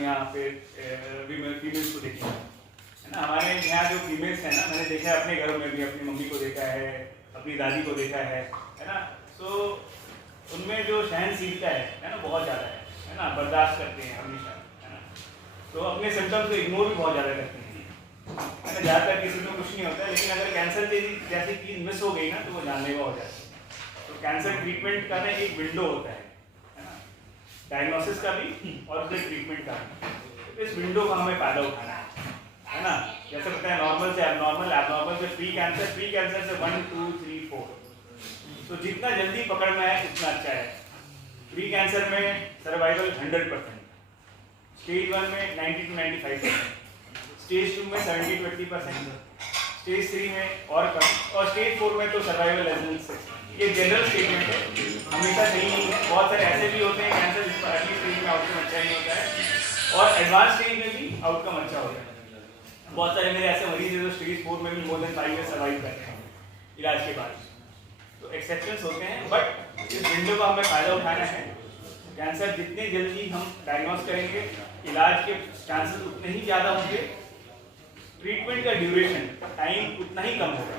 हम यहाँ पे फीमेल्स को देखें, है ना। हमारे यहाँ जो फीमेल्स हैं ना, मैंने देखा है अपने घरों में भी, अपनी मम्मी को देखा है, अपनी दादी को देखा है ना। तो उनमें जो सहनशीलता है ना, बहुत ज़्यादा है ना, बर्दाश्त करते हैं हमेशा, है ना। तो अपने सिम्टम्स को इग्नोर भी बहुत ज़्यादा करते हैं, है ना। ज़्यादातर किसी को कुछ नहीं होता है, लेकिन अगर कैंसर जैसी चीज़ मिस हो गई ना, तो वो जानलेवा हो जाती है। तो कैंसर ट्रीटमेंट का ना एक विंडो होता है ना, डायग्नोसिस का भी और फिर ट्रीटमेंट का भी। तो इस विंडो का हमें फ़ायदा उठाना है ना। जैसे पता है नॉर्मल से एबनॉर्मल, एबनॉर्मल से प्री कैंसर से 1 2 3 4। तो जितना जल्दी पकड़ में आए उतना अच्छा है। प्री कैंसर में सर्वाइवल 100%, स्टेज 1 में 90 to 95%, स्टेज 2 में 70 to 80%, स्टेज 3 में और कम, और स्टेज 4 में तो सर्वाइवल एज। ये जनरल स्टेटमेंट है, हमेशा सही नहीं है। बहुत सारे ऐसे भी होते हैं कैंसर जिस पर अर्ली स्टेज में आउटकम अच्छा नहीं होता है, और एडवांस स्टेज में भी आउटकम अच्छा होता है। बहुत सारे मेरे ऐसे मरीज हैं जो स्टेज 4 में भी मोर देन 5 ईयर सर्वाइव करते हैं इलाज के बाद। तो एक्सेप्शंस होते हैं, बट इस विंडो का हमें फ़ायदा उठाना है। कैंसर जितने जल्दी हम डायग्नोस करेंगे, इलाज के चांसेस उतने ही ज़्यादा होंगे, ट्रीटमेंट का ड्यूरेशन टाइम उतना ही कम होगा।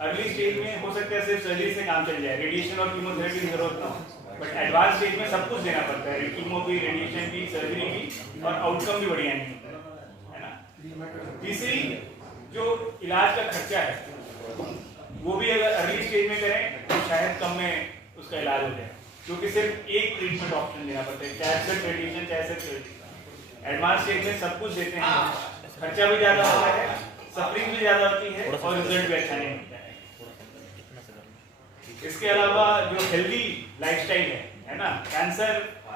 अर्ली स्टेज में हो सकता है सिर्फ सर्जरी से काम चल जाए, रेडिएशन और कीमोथेरेपी की जरूरत ना हो, बट एडवांस स्टेज में सब कुछ देना पड़ता है, कीमो भी, रेडिएशन भी, सर्जरी भी, और आउटकम भी बढ़िया नहीं होता है ना। तीसरी जो इलाज का खर्चा है, वो भी अगर अर्ली स्टेज में करें तो शायद कम में उसका इलाज हो जाए, क्योंकि सिर्फ एक ट्रीटमेंट ऑप्शन देना पड़ता है, चाहे सिर्फ रेडिएशन चाहे सिर्फ सर्जरी। एडवांस स्टेज में सब कुछ देते हैं, खर्चा भी ज़्यादा होता है, सफरिंग भी ज़्यादा होती है, और रिजल्ट भी अच्छा नहीं होता है। इसके अलावा जो हेल्दी लाइफस्टाइल है ना, कैंसर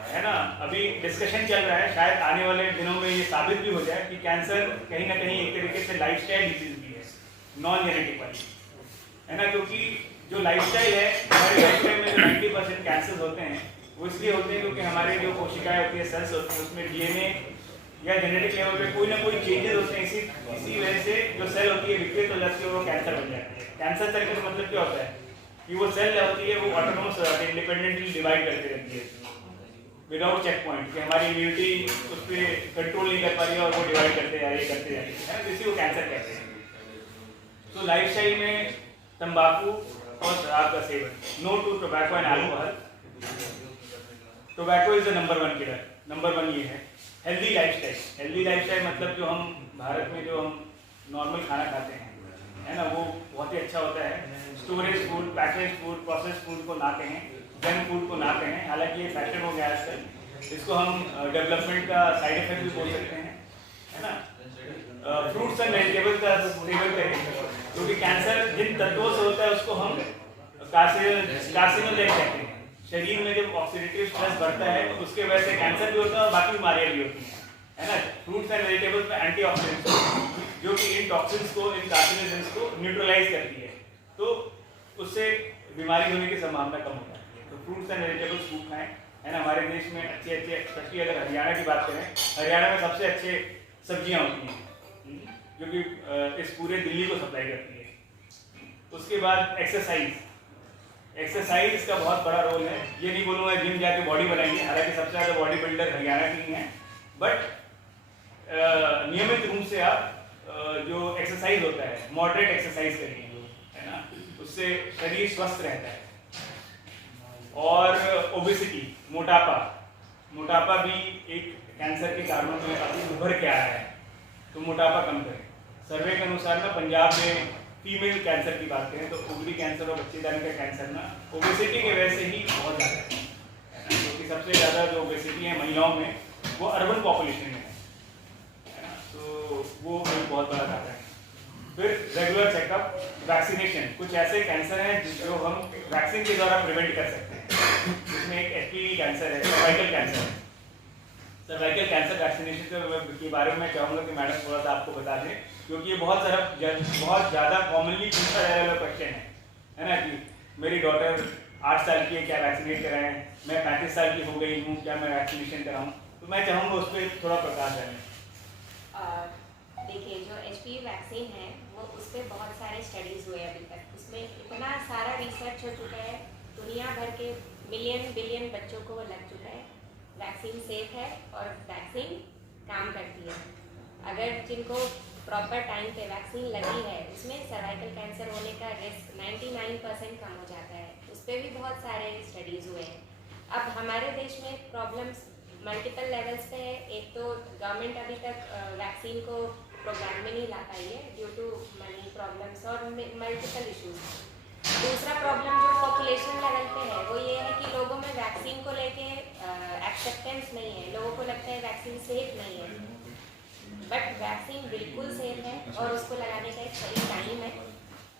है ना, अभी डिस्कशन चल रहा है, शायद आने वाले दिनों में ये साबित भी हो जाए कि कैंसर कहीं ना कहीं एक तरीके से लाइफस्टाइल डिजीज भी है, नॉन जेनेटिक वाली, है ना। क्योंकि जो लाइफस्टाइल है, हमारी लाइफस्टाइल में जो 90% कैंसर होते हैं, वो इसलिए होते हैं क्योंकि हमारे जो कोशिकाएं होती है, सेल्स होते हैं, उसमें डीएनए या जेनेटिक लेवल पे कोई ना कोई चेंजेस होते हैं। इसी वजह से जो सेल होती है विकृत हो जाती है, वो कैंसर बन जाती है। कैंसर सेल का मतलब क्या होता है कि वो सेल होती है, वो ऑटोनोमस इंडिपेंडेंटली डिवाइड करती रहती है विदाउट चेक पॉइंट, कि हमारी इम्यूनिटी उस पर कंट्रोल नहीं कर पा रही है और वो डिवाइड करते जा रही है, है ना। इसी को कैंसर कहते हैं। तो लाइफस्टाइल में तंबाकू और शराब का सेवन, no to tobacco and alcohol. Tobacco is the number 1 killer, number 1 ये है। हेल्दी लाइफस्टाइल मतलब जो हम भारत में जो हम नॉर्मल खाना खाते हैं, है ना, वो बहुत ही अच्छा होता है। Storage food, package food, process food को ना कहें, जंक फूड को ना कहें, हालांकि ये फैशन हो गया आजकल, इसको हम डेवलपमेंट का साइड इफेक्ट भी बोल सकते हैं, है ना। फ्रूट्स एंड वेजिटेबल्स का सेवन करें, क्योंकि कैंसर जिन तत्वों से होता है उसको हम कार्सिनोजेनिक कहते हैं। शरीर में जब ऑक्सीडेटिव स्ट्रेस बढ़ता है तो उसके वजह से कैंसर भी होता है और बाकी बीमारियां भी होती हैं, है ना। फ्रूट्स एंड वेजिटेबल्स में एंटीऑक्सीडेंट्स जो कि इन टॉक्सिन्स को, इन कार्सिनोजेंस को न्यूट्रलाइज करती है, तो उससे बीमारी होने की संभावना कम हो जाती है। तो फ्रूट्स एंड वेजिटेबल्स खूब खाएं, है ना। हमारे देश में अच्छे स्पेशली अगर हरियाणा की बात करें, हरियाणा में सबसे अच्छे सब्जियां होती हैं, जो कि इस पूरे दिल्ली को सप्लाई करती है। उसके बाद एक्सरसाइज का बहुत बड़ा रोल है। ये नहीं बोलूँगा जिम जाके बॉडी बनाएंगे, हालांकि सबसे ज़्यादा बॉडी बिल्डर हरियाणा की ही हैं, बट नियमित रूप से आप जो एक्सरसाइज होता है, मॉडरेट एक्सरसाइज करिए, है ना, उससे शरीर स्वस्थ रहता है। और ओबेसिटी, मोटापा भी एक कैंसर के कारणों में अभी उभर के आया है, तो मोटापा कम करें। सर्वे के अनुसार ना पंजाब में फीमेल कैंसर की बात करें तो ओवरी कैंसर और बच्चेदानी का कैंसर ना ओबेसिटी के वजह से ही बहुत ज़्यादा है, क्योंकि सबसे ज़्यादा जो ओबेसिटी है महिलाओं में, वो अर्बन पॉपुलेशन में है ना। तो वो एक बहुत बड़ा कारण है। फिर रेगुलर चेकअप, वैक्सीनेशन, कुछ ऐसे कैंसर हैं जो हम वैक्सीन के द्वारा प्रिवेंट कर सकते हैं, जिसमें एक HPV कैंसर है, सर्वाइकल कैंसर है। सर्वाइकल कैंसर वैक्सीनेशन के बारे में मैं चाहूँगा कि मैडम थोड़ा सा आपको बता दें, क्योंकि ये बहुत ज़्यादा कॉमनली पूछा जाने वाला क्वेश्चन है ना, कि मेरी डॉटर 8 साल की है, क्या वैक्सीनेट कराएं, मैं 35 साल की हो गई हूँ, क्या मैं वैक्सीनेशन कराऊँ। तो मैं चाहूँगा उस पर थोड़ा प्रकाश डालें। देखिए, जो HPV वैक्सीन है वो उस पर बहुत सारे स्टडीज़ हुए अभी तक, उसमें इतना सारा रिसर्च हो चुका है, दुनिया भर के मिलियन बिलियन बच्चों को वो लग चुका है। वैक्सीन सेफ है और वैक्सीन अगर जिनको प्रॉपर टाइम पे वैक्सीन लगी है उसमें सर्वाइकल कैंसर होने का रिस्क 99% कम हो जाता है। उस पर भी बहुत सारे स्टडीज़ हुए हैं। अब हमारे देश में प्रॉब्लम्स मल्टीपल लेवल्स पे है। एक तो गवर्नमेंट अभी तक वैक्सीन को प्रोग्राम में नहीं ला पाई है ड्यू टू मनी प्रॉब्लम्स और मल्टीपल इश्यूज। दूसरा प्रॉब्लम जो पॉपुलेशन लेवल पे है वो ये है कि लोगों में वैक्सीन को लेके एक्सेप्टेंस नहीं है। लोगों को लगता है वैक्सीन सेफ नहीं है, बट वैक्सीन बिल्कुल सेफ है और उसको लगाने का एक सही टाइम है।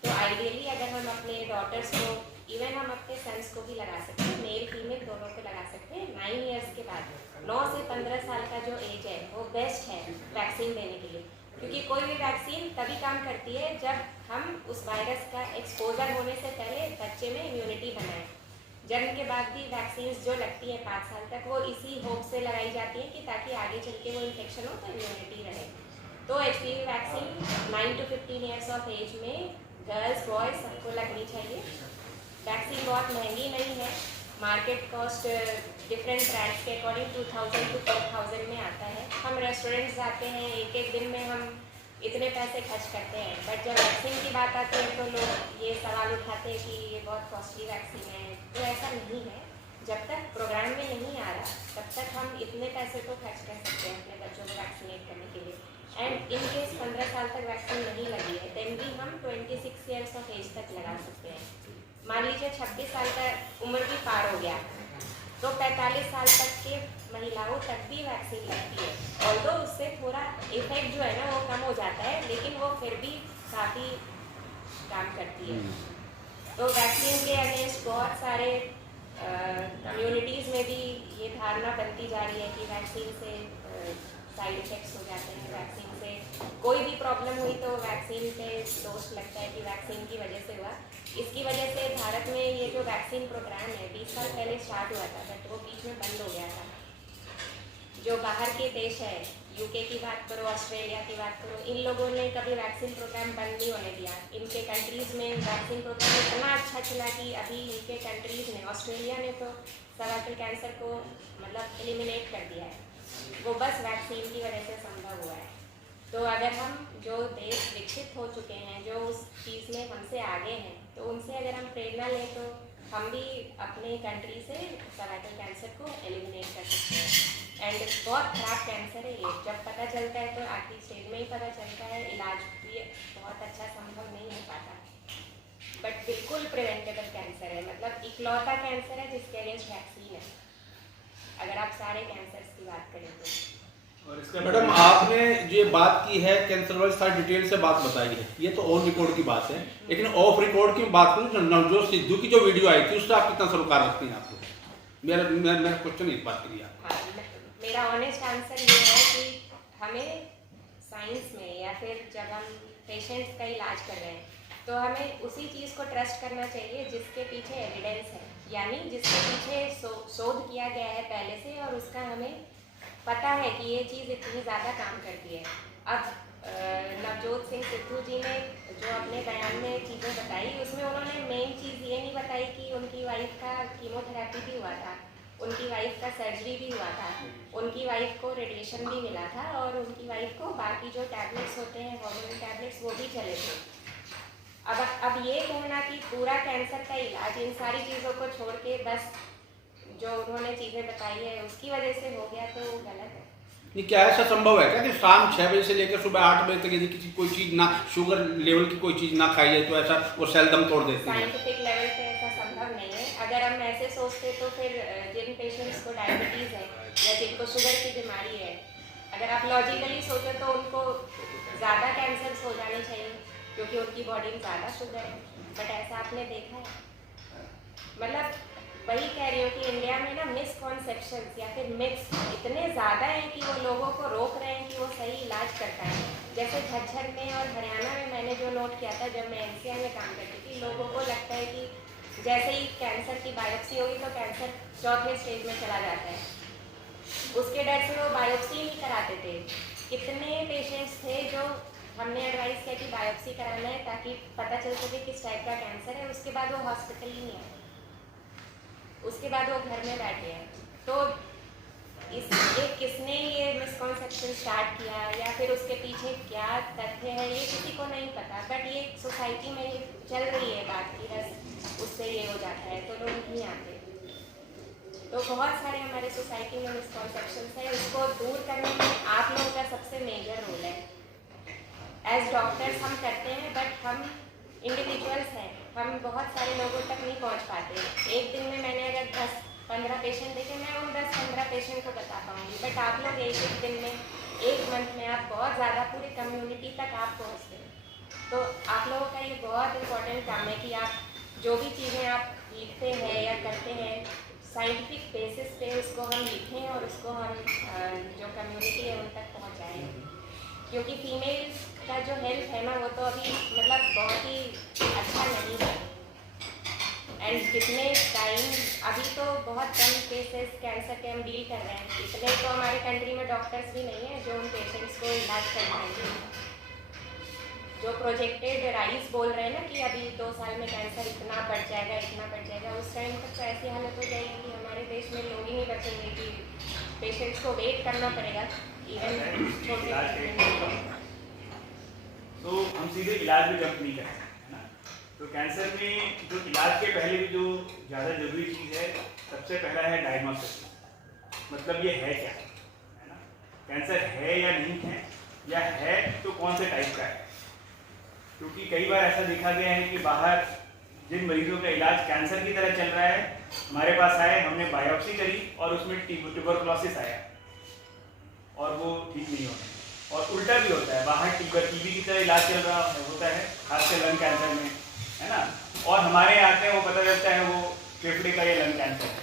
तो आइडियली अगर हम अपने डॉटर्स को, इवन हम अपने सन्स को भी लगा सकते हैं, मेल फीमेल दोनों को लगा सकते हैं 9 ईयर्स के बाद। 9 से 15 साल का जो एज है वो बेस्ट है वैक्सीन देने के लिए, क्योंकि कोई भी वैक्सीन तभी काम करती है जब हम उस वायरस का एक्सपोजर होने से पहले बच्चे में इम्यूनिटी बनाएं। जन्म के बाद भी वैक्सीन जो लगती है 5 साल तक, वो इसी होप से लगाई जाती है कि ताकि आगे चल के वो इन्फेक्शन हो तो इम्यूनिटी रहे। तो HPV vaccine 9 to 15 years of age में गर्ल्स बॉयज़ सबको लगनी चाहिए। वैक्सीन बहुत महंगी नहीं है। मार्केट कॉस्ट डिफरेंट ब्रांड्स के अकॉर्डिंग 2000 to 4000 में आता है। हम रेस्टोरेंट्स जाते हैं, एक एक दिन में हम इतने पैसे खर्च करते हैं, बट जब वैक्सीन की बात आती है तो लोग ये सवाल उठाते हैं कि ये बहुत कॉस्टली वैक्सीन है। तो ऐसा नहीं है। जब तक प्रोग्राम में नहीं आ रहा तब तक हम इतने पैसे तो खर्च कर सकते हैं अपने बच्चों को वैक्सीनेट करने के लिए। एंड इन केस 15 साल तक वैक्सीन नहीं लगी है देन भी हम 26 ईयर्स ऑफ एज तक लगा सकते हैं। मान लीजिए 26 साल का उम्र भी पार हो गया तो 45 साल तक के महिलाओं तक भी वैक्सीन लगती है। ऑल्दो उससे थोड़ा इफेक्ट जो है ना वो कम हो जाता है, लेकिन वो फिर भी काफ़ी काम करती है। तो वैक्सीन के अगेंस्ट बहुत सारे कम्युनिटीज़ में भी ये धारणा बनती जा रही है कि वैक्सीन से साइड इफ़ेक्ट्स हो जाते हैं। वैक्सीन से कोई भी प्रॉब्लम हुई तो वैक्सीन पे दोष लगता है कि वैक्सीन की वजह से हुआ। इसकी वजह से भारत में ये जो वैक्सीन प्रोग्राम है 20 साल पहले स्टार्ट हुआ था, बट वो बीच में बंद हो गया था। जो बाहर के देश है, यूके की बात करो, ऑस्ट्रेलिया की बात करो, इन लोगों ने कभी वैक्सीन प्रोग्राम बंद नहीं होने दिया। इनके कंट्रीज़ में वैक्सीन प्रोग्राम इतना अच्छा चला कि अभी इनके कंट्रीज़ ने, ऑस्ट्रेलिया ने तो सर्वाइकल कैंसर को मतलब एलिमिनेट कर दिया है। वो बस वैक्सीन की वजह से संभव हुआ है। तो अगर हम जो देश विकसित हो चुके हैं, जो उस चीज़ में हमसे आगे हैं, तो उनसे अगर हम प्रेरणा लें तो हम भी अपने कंट्री से सर्वाइकल कैंसर को एलिमिनेट कर सकते हैं। एंड बहुत खराब कैंसर है ये, जब पता चलता है तो आखिरी स्टेज में ही पता चलता है। इलाज भी बहुत अच्छा संभव नहीं हो पाता, बट बिल्कुल प्रिवेंटेबल कैंसर है। मतलब इकलौता कैंसर है जिसके अगेंस्ट वैक्सीन है, अगर आप सारे कैंसर्स की बात करें तो। और इसका मैडम आपने जो बात की है कैंसर वाली सारी डिटेल से बात बताई है, ये तो ऑन रिकॉर्ड की बात है, लेकिन ऑफ रिकॉर्ड की बात करूँ तो नवजोत सिद्धू की जो वीडियो आई थी उससे आप कितना सरोकार रखती हैं? आपको मेरा क्वेश्चन एक बात करिए आप। मेरा ऑनेस्ट आंसर ये है कि हमें साइंस में या फिर जब हम पेशेंट्स का इलाज कर रहे हैं तो हमें उसी चीज़ को ट्रस्ट करना चाहिए जिसके पीछे एविडेंस है, यानी जिसके पीछे शोध किया गया है पहले से और उसका हमें पता है कि ये चीज़ इतनी ज़्यादा काम करती है। अब नवजोत सिंह सिद्धू जी ने जो अपने बयान में चीज़ें बताई उसमें उन्होंने मेन चीज़ ये नहीं बताई कि उनकी वाइफ का कीमोथेरेपी भी हुआ था, उनकी वाइफ का सर्जरी भी हुआ था, उनकी वाइफ को रेडिएशन भी मिला था और उनकी वाइफ को बाकी जो टैबलेट्स होते हैं हार्मोनल टैबलेट्स वो भी चले थे। अब ये कहना कि पूरा कैंसर का इलाज इन सारी चीज़ों को छोड़ के बस जो उन्होंने चीज़ें बताई है उसकी वजह से हो गया तो वो गलत है। ये क्या ऐसा संभव है क्या कि शाम 6 बजे से लेकर सुबह 8 बजे तक यदि किसी कोई चीज़ ना, शुगर लेवल की कोई चीज़ ना खाई जाए तो ऐसा वो सेल दम तोड़ देते हैं? साइंटिफिक लेवल पे ऐसा संभव नहीं है। अगर हम ऐसे सोचते तो फिर जिन पेशेंट्स को डायबिटीज़ है या जिनको शुगर की बीमारी है, अगर आप लॉजिकली सोचो तो उनको ज़्यादा कैंसर्स हो जाने चाहिए क्योंकि उनकी बॉडी में ज़्यादा शुगर है, बट ऐसा आपने देखा है? मतलब वही कह रही हूँ कि इंडिया में ना मिसकॉन्सेप्शंस या फिर मिथ्स इतने ज़्यादा हैं कि वो लोगों को रोक रहे हैं कि वो सही इलाज करता है। जैसे झज्जर में और हरियाणा में मैंने जो नोट किया था जब मैं NCR में काम करती थी, लोगों को लगता है कि जैसे ही कैंसर की बायोप्सी होगी तो कैंसर 4थे स्टेज में चला जाता है, उसके डर से वो बायोप्सी नहीं कराते थे। कितने पेशेंट्स थे जो हमने एडवाइस किया कि बायोप्सी कराना है ताकि पता चल सके किस टाइप का कैंसर है, उसके बाद वो हॉस्पिटल ही नहीं आए, उसके बाद वो घर में बैठे हैं। तो ये किसने ये मिसकॉन्सेप्शन स्टार्ट किया या फिर उसके पीछे क्या तथ्य है, ये किसी को नहीं पता, बट ये सोसाइटी में ये चल रही है बात कि बस उससे ये हो जाता है तो लोग नहीं आते। तो बहुत सारे हमारे सोसाइटी में मिसकॉन्सेप्शंस है, उसको दूर करने में आप लोगों का सबसे मेजर रोल है। एज डॉक्टर्स हम करते हैं, बट हम इंडिविजुअल्स हैं, हम बहुत सारे लोगों तक नहीं पहुंच पाते। एक दिन में मैंने अगर 10-15 पेशेंट देखे, मैं उन 10-15 पेशेंट को बता पाऊंगी, बट आप लोग एक दिन में, एक मंथ में आप बहुत ज़्यादा पूरी कम्युनिटी तक आप पहुँचते हैं। तो आप लोगों का ये बहुत इम्पोर्टेंट काम है कि आप जो भी चीज़ें आप लिखते हैं या करते हैं, साइंटिफिक बेसिस पे उसको हम लिखें और उसको हम जो कम्युनिटी है उन तक पहुँचाएँ, क्योंकि फीमेल्स का जो हेल्थ है ना वो तो अभी मतलब बहुत ही अच्छा नहीं है। एंड कितने टाइम, अभी तो बहुत कम केसेस कैंसर के हम डील कर रहे हैं, इतने तो हमारे कंट्री में डॉक्टर्स भी नहीं है जो उन पेशेंट्स को इलाज कर पाएंगे। जो प्रोजेक्टेड राइज बोल रहे हैं ना कि अभी 2 साल में कैंसर इतना बढ़ जाएगा, इतना बढ़ जाएगा, उस टाइम तक तो ऐसी हालत हो जाएगी कि हमारे देश में लोग ही नहीं बचेंगे, कि पेशेंट्स को वेट करना पड़ेगा इवन छोटे। तो हम सीधे इलाज में जंप नहीं कर सकते, है ना। तो कैंसर में जो इलाज के पहले भी जो ज़्यादा जरूरी चीज़ है, सबसे पहला है डायग्नोसिस। मतलब ये है क्या, है ना, कैंसर है या नहीं है, या है तो कौन से टाइप का है। क्योंकि कई बार ऐसा देखा गया है कि बाहर जिन मरीजों का इलाज कैंसर की तरह चल रहा है, हमारे पास आए, हमने बायोप्सी करी और उसमें ट्यूबरकुलोसिस आया और वो ठीक नहीं होता। और उल्टा भी होता है, बाहर टीबी की तरह इलाज चल रहा होता है, खासकर लंग कैंसर में, है ना, और हमारे यहाँ आते हैं वो पता चलता है वो फेफड़े का या लंग कैंसर है।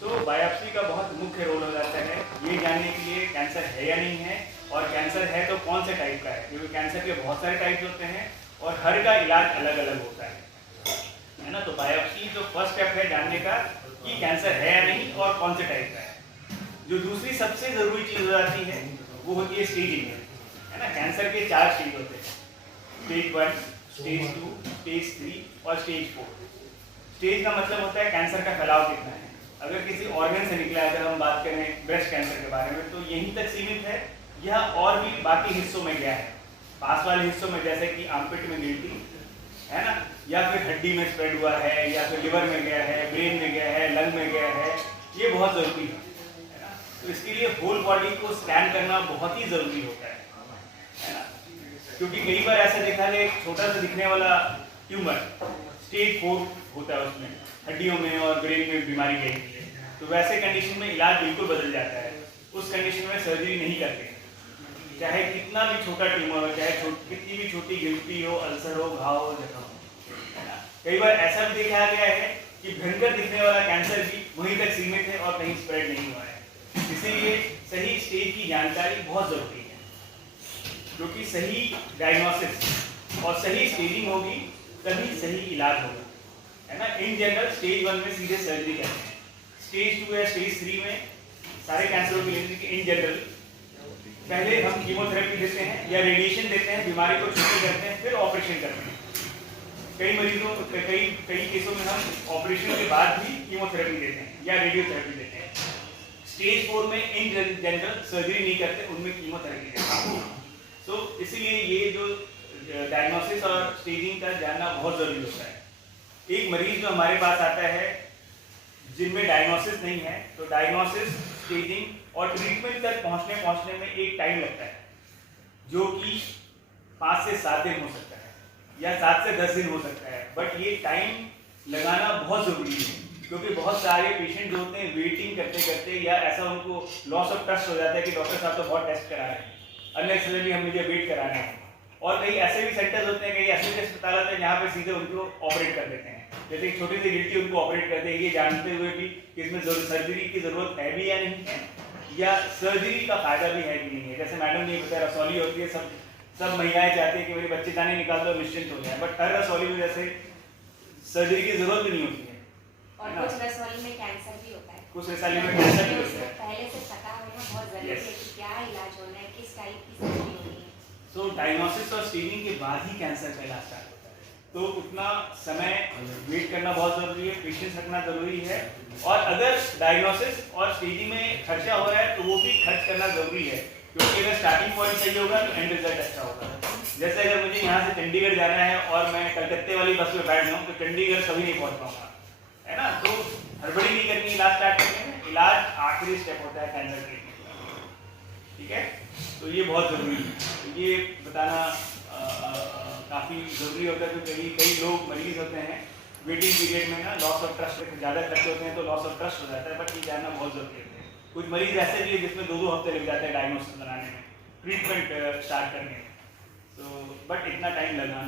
तो बायोप्सी का बहुत मुख्य रोल हो जाता है ये जानने के लिए कैंसर है या नहीं है, और कैंसर है तो कौन से टाइप का है, क्योंकि कैंसर के बहुत सारे टाइप्स होते हैं और हर का इलाज अलग अलग होता है ना। तो बायोप्सी जो फर्स्ट स्टेप है जानने का कि कैंसर है या नहीं और कौन से टाइप का है। जो दूसरी सबसे ज़रूरी चीज़ हो जाती है वो होती है स्टेजिंग, है ना। कैंसर के 4 स्टेज होते हैं, स्टेज 1, स्टेज 2, स्टेज 3 और स्टेज 4। स्टेज का मतलब होता है कैंसर का फैलाव कितना है। अगर किसी ऑर्गन से निकला, अगर हम बात करें ब्रेस्ट कैंसर के बारे में, तो यहीं तक सीमित है या और भी बाकी हिस्सों में गया है, पास वाले हिस्सों में, जैसे कि आर्मपिट में गिल्टी, है ना, या फिर हड्डी में स्प्रेड हुआ है, या फिर लिवर में गया है, ब्रेन में गया है, लंग में गया है। ये बहुत ज़रूरी है ना। तो इसके लिए होल बॉडी को स्कैन करना बहुत ही ज़रूरी होता है ना। क्योंकि कई बार ऐसा देखा गया, एक छोटा सा दिखने वाला ट्यूमर स्टेज 4 होता है, उसमें हड्डियों में और ब्रेन में बीमारी गई है। तो वैसे कंडीशन में इलाज बिल्कुल बदल जाता है। उस कंडीशन में सर्जरी नहीं करते, चाहे कितना भी छोटा ट्यूमर हो, चाहे कितनी भी छोटी गिल्टी हो, अल्सर हो, घाव हो, जख्म हो, है ना। कई बार ऐसा भी देखा गया है कि भयंकर दिखने वाला कैंसर भी वहीं तक सीमित है और कहीं स्प्रेड नहीं हुआ है। इसीलिए सही स्टेज की जानकारी बहुत ज़रूरी है, क्योंकि सही डायग्नोसिस और सही स्टेजिंग होगी तभी सही इलाज होगा, है ना। इन जनरल स्टेज 1 में सीधे सर्जरी करते हैं, स्टेज 2 या स्टेज 3 में सारे कैंसरों के लिए इन जनरल पहले हम कीमोथेरेपी देते हैं या रेडिएशन देते हैं, बीमारी को छोटी करते हैं, फिर ऑपरेशन करते हैं। कई केसों में हम ऑपरेशन के बाद भी कीमोथेरेपी देते हैं या रेडियोथेरेपी देते हैं। स्टेज 4 में इन जनरल सर्जरी नहीं करते, उनमें कीमोथेरेपी देते हैं। तो इसीलिए ये जो डायग्नोसिस और स्टेजिंग का जानना बहुत ज़रूरी होता है। एक मरीज जो हमारे पास आता है जिनमें डायग्नोसिस नहीं है, तो डायग्नोसिस, स्टेजिंग और ट्रीटमेंट तक पहुंचने में एक टाइम लगता है, जो कि 5 से 7 दिन हो सकता है या 7 से 10 दिन हो सकता है। बट ये टाइम लगाना बहुत ज़रूरी है, क्योंकि बहुत सारे पेशेंट जो होते हैं वेटिंग करते करते या ऐसा उनको लॉस ऑफ ट्रस्ट हो जाता है कि डॉक्टर साहब तो बहुत टेस्ट करा रहे हैं, अननेसेसरली हम मुझे वेट कराना है। और कई ऐसे भी सेंटर्स होते हैं, कई ऐसे भी अस्पताल होते हैं जहाँ पे सीधे उनको ऑपरेट कर देते हैं। जैसे एक छोटी सी गिल्टी उनको ऑपरेट करते हैं, ये जानते हुए भी कि इसमें सर्जरी की ज़रूरत है भी या नहीं है, या सर्जरी का फायदा भी है कि नहीं है। जैसे मैडम ने बताया रसौली होती है, सब महिलाएं चाहती हैं कि मेरे बच्चे जाने निकाल दो, निश्चिंत हो जाए, बट हर रसौली में जैसे सर्जरी की जरूरत भी नहीं होती है। और कुछ रसौली में कैंसर भी होता है, कुछ रसौली में कैंसर भी होता है। पहले से पता होना बहुत जरूरी है कि क्या इलाज होना है, किस टाइप की सर्जरी होनी है। तो डायग्नोसिस और स्क्रीनिंग के बाद ही कैंसर का इलाज स्टार्ट होता है। तो उतना समय वेट करना बहुत ज़रूरी है, पेशेंस रखना ज़रूरी है, और अगर डायग्नोसिस और स्टेजिंग में खर्चा हो रहा है तो वो भी खर्च करना ज़रूरी है, क्योंकि अगर स्टार्टिंग पॉइंट सही होगा तो एंड रिजल्ट अच्छा होगा। जैसे अगर मुझे यहाँ से चंडीगढ़ जाना है और मैं कलकत्ते वाली बस में बैठ जाऊँ तो चंडीगढ़ कभी नहीं पहुँच पाऊँगा, है ना। तो हड़बड़ी नहीं करनी इलाज स्टार्ट करने में, इलाज आखिरी स्टेप होता है कैंसर ट्रीटमेंट का, ठीक है। तो ये बहुत ज़रूरी है, ये बताना काफ़ी ज़रूरी होता है, क्योंकि कई लोग मरीज होते हैं वेटिंग पीरियड में ना, लॉस ऑफ ट्रस्ट, ज़्यादा खर्च होते हैं तो लॉस ऑफ ट्रस्ट हो जाता है, बट ये जानना बहुत ज़रूरी है। कुछ मरीज ऐसे भी है जिसमें 2-2 हफ्ते लग जाते हैं डायग्नोसिस बनाने में, ट्रीटमेंट स्टार्ट करने में, तो बट इतना टाइम लगाना